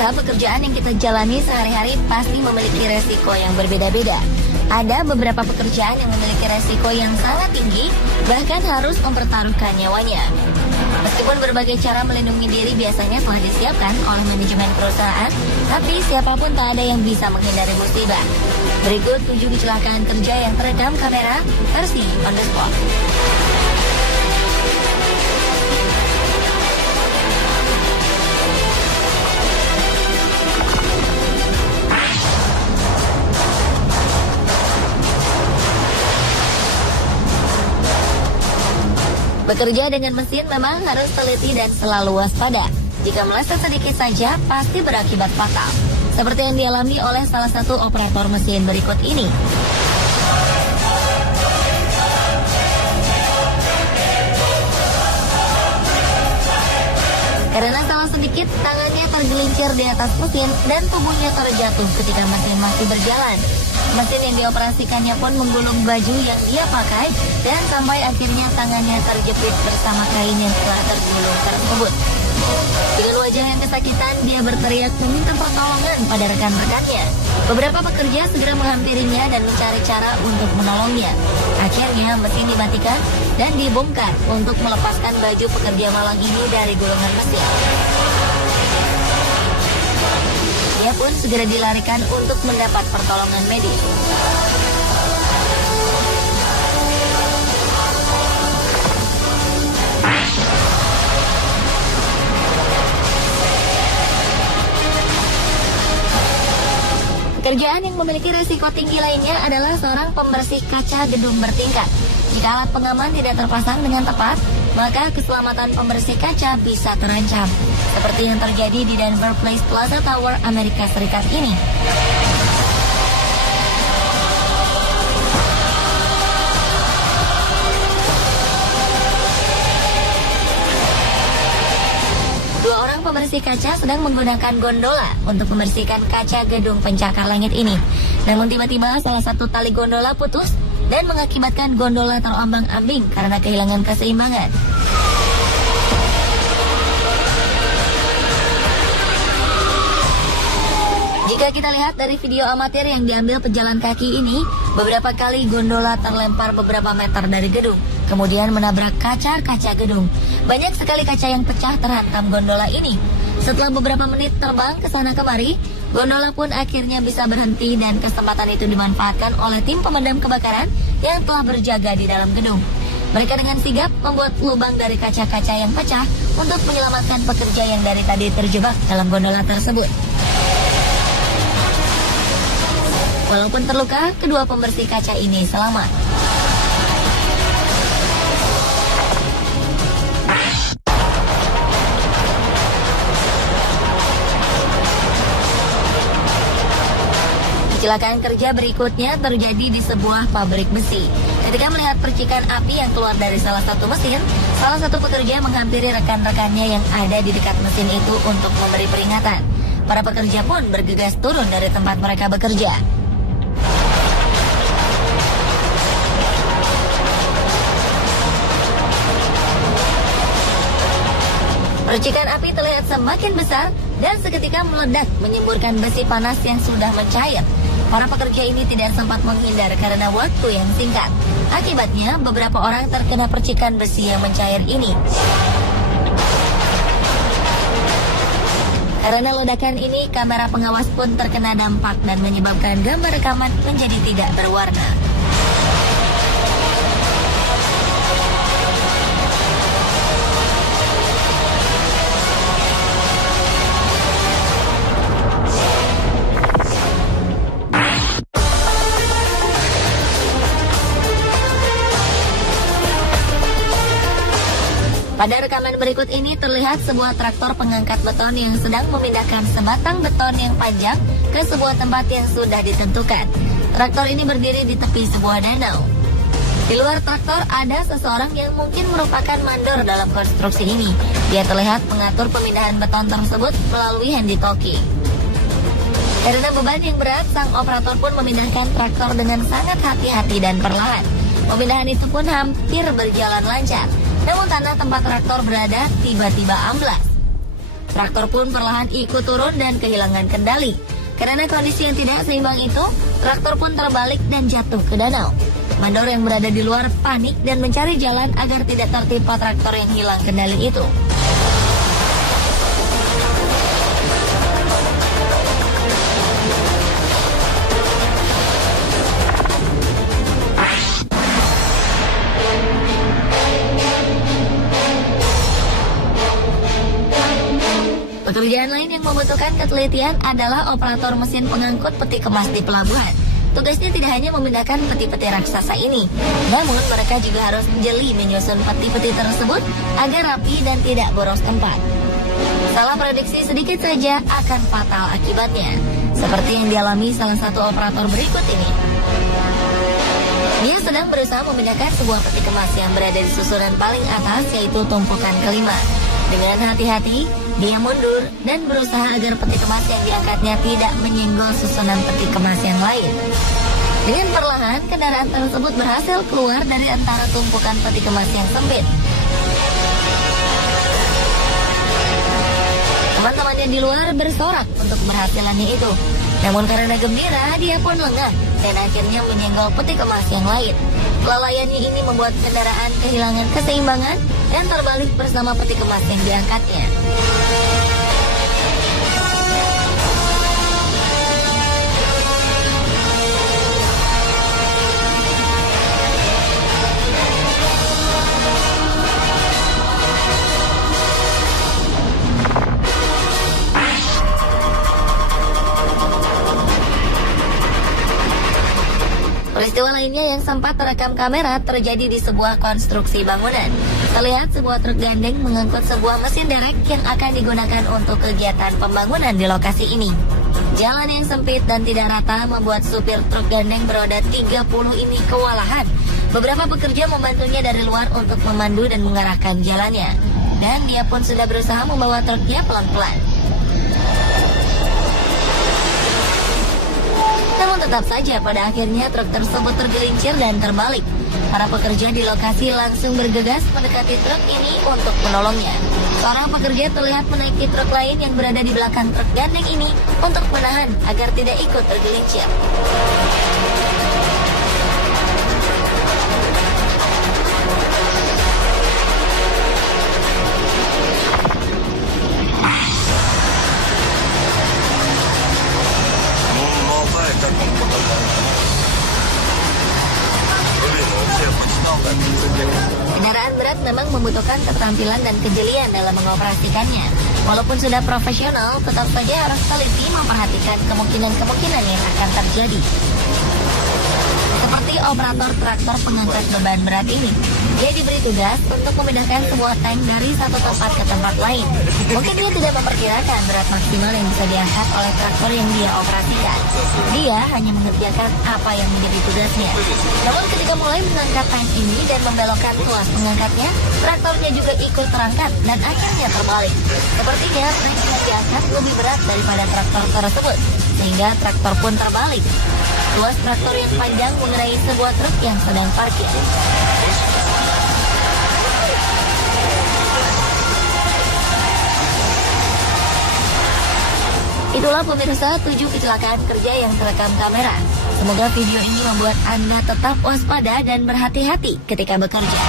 Usaha pekerjaan yang kita jalani sehari-hari pasti memiliki resiko yang berbeda-beda. Ada beberapa pekerjaan yang memiliki resiko yang sangat tinggi, bahkan harus mempertaruhkan nyawanya. Meskipun berbagai cara melindungi diri biasanya telah disiapkan oleh manajemen perusahaan, tapi siapapun tak ada yang bisa menghindari musibah. Berikut 7 kecelakaan kerja yang terekam kamera versi on the spot. Bekerja dengan mesin memang harus teliti dan selalu waspada. Jika meleset sedikit saja, pasti berakibat fatal. Seperti yang dialami oleh salah satu operator mesin berikut ini. Karena salah sedikit, tangannya tergelincir di atas mesin dan tubuhnya terjatuh ketika mesin masih berjalan. Mesin yang dioperasikannya pun menggulung baju yang dia pakai dan sampai akhirnya tangannya terjepit bersama kain yang telah tergulung tersebut. Dengan wajah yang kesakitan, dia berteriak meminta pertolongan pada rekan-rekannya. Beberapa pekerja segera menghampirinya dan mencari cara untuk menolongnya. Akhirnya mesin dimatikan dan dibongkar untuk melepaskan baju pekerja malang ini dari gulungan mesin. Dia pun segera dilarikan untuk mendapat pertolongan medis. Pekerjaan yang memiliki resiko tinggi lainnya adalah seorang pembersih kaca gedung bertingkat. Jika alat pengaman tidak terpasang dengan tepat, maka keselamatan pembersih kaca bisa terancam. Seperti yang terjadi di Denver Place Plaza Tower, Amerika Serikat ini. Dua orang pembersih kaca sedang menggunakan gondola untuk membersihkan kaca gedung pencakar langit ini. Namun tiba-tiba salah satu tali gondola putus dan mengakibatkan gondola terombang-ambing karena kehilangan keseimbangan. Jika kita lihat dari video amatir yang diambil pejalan kaki ini, beberapa kali gondola terlempar beberapa meter dari gedung, kemudian menabrak kaca-kaca gedung. Banyak sekali kaca yang pecah terhantam gondola ini. Setelah beberapa menit terbang ke sana kemari, gondola pun akhirnya bisa berhenti dan kesempatan itu dimanfaatkan oleh tim pemadam kebakaran yang telah berjaga di dalam gedung. Mereka dengan sigap membuat lubang dari kaca-kaca yang pecah untuk menyelamatkan pekerja yang dari tadi terjebak dalam gondola tersebut. Walaupun terluka, kedua pembersih kaca ini selamat. Kecelakaan kerja berikutnya terjadi di sebuah pabrik besi. Ketika melihat percikan api yang keluar dari salah satu mesin, salah satu pekerja menghampiri rekan-rekannya yang ada di dekat mesin itu untuk memberi peringatan. Para pekerja pun bergegas turun dari tempat mereka bekerja. Percikan api terlihat semakin besar dan seketika meledak menyemburkan besi panas yang sudah mencair. Para pekerja ini tidak sempat menghindar karena waktu yang singkat. Akibatnya beberapa orang terkena percikan besi yang mencair ini. Karena ledakan ini, kamera pengawas pun terkena dampak dan menyebabkan gambar rekaman menjadi tidak berwarna. Pada rekaman berikut ini terlihat sebuah traktor pengangkat beton yang sedang memindahkan sebatang beton yang panjang ke sebuah tempat yang sudah ditentukan. Traktor ini berdiri di tepi sebuah danau. Di luar traktor ada seseorang yang mungkin merupakan mandor dalam konstruksi ini. Dia terlihat mengatur pemindahan beton tersebut melalui handy-talkie. Karena beban yang berat, sang operator pun memindahkan traktor dengan sangat hati-hati dan perlahan. Pemindahan itu pun hampir berjalan lancar. Namun tanah tempat traktor berada tiba-tiba amblas. Traktor pun perlahan ikut turun dan kehilangan kendali. Karena kondisi yang tidak seimbang itu, traktor pun terbalik dan jatuh ke danau. Mandor yang berada di luar panik dan mencari jalan agar tidak tertimpa traktor yang hilang kendali itu. Pekerjaan lain yang membutuhkan ketelitian adalah operator mesin pengangkut peti kemas di pelabuhan. Tugasnya tidak hanya memindahkan peti-peti raksasa ini, namun mereka juga harus jeli menyusun peti-peti tersebut agar rapi dan tidak boros tempat. Salah prediksi sedikit saja akan fatal akibatnya, seperti yang dialami salah satu operator berikut ini. Dia sedang berusaha memindahkan sebuah peti kemas yang berada di susunan paling atas, yaitu tumpukan kelima. Dengan hati-hati, dia mundur dan berusaha agar peti kemas yang diangkatnya tidak menyenggol susunan peti kemas yang lain. Dengan perlahan, kendaraan tersebut berhasil keluar dari antara tumpukan peti kemas yang sempit. Teman-temannya di luar bersorak untuk keberhasilannya itu. Namun karena gembira, dia pun lengah dan akhirnya menyenggol peti kemas yang lain. Kelalaiannya ini membuat kendaraan kehilangan keseimbangan dan terbalik bersama peti kemas yang diangkatnya. Peristiwa lainnya yang sempat terekam kamera terjadi di sebuah konstruksi bangunan. Terlihat sebuah truk gandeng mengangkut sebuah mesin derek yang akan digunakan untuk kegiatan pembangunan di lokasi ini. Jalan yang sempit dan tidak rata membuat supir truk gandeng beroda 30 ini kewalahan. Beberapa pekerja membantunya dari luar untuk memandu dan mengarahkan jalannya. Dan dia pun sudah berusaha membawa truknya pelan-pelan. Namun tetap saja pada akhirnya truk tersebut tergelincir dan terbalik. Para pekerja di lokasi langsung bergegas mendekati truk ini untuk menolongnya. Seorang pekerja terlihat menaiki truk lain yang berada di belakang truk gandeng ini untuk menahan agar tidak ikut tergelincir. Kendaraan berat memang membutuhkan keterampilan dan kejelian dalam mengoperasikannya. Walaupun sudah profesional, tetap saja harus teliti memperhatikan kemungkinan-kemungkinan yang akan terjadi. Seperti operator traktor pengangkat beban berat ini. Dia diberi tugas untuk memindahkan sebuah tank dari satu tempat ke tempat lain. Mungkin dia tidak memperkirakan berat maksimal yang bisa diangkat oleh traktor yang dia operasikan. Dia hanya mengerjakan apa yang menjadi tugasnya. Namun ketika mulai mengangkat tank ini dan membelokkan tuas pengangkatnya, traktornya juga ikut terangkat dan akhirnya terbalik. Sepertinya tank yang diangkat lebih berat daripada traktor tersebut, sehingga traktor pun terbalik. Tuas traktor yang panjang mengenai sebuah truk yang sedang parkir. Itulah pemirsa 7 kecelakaan kerja yang terekam kamera. Semoga video ini membuat Anda tetap waspada dan berhati-hati ketika bekerja.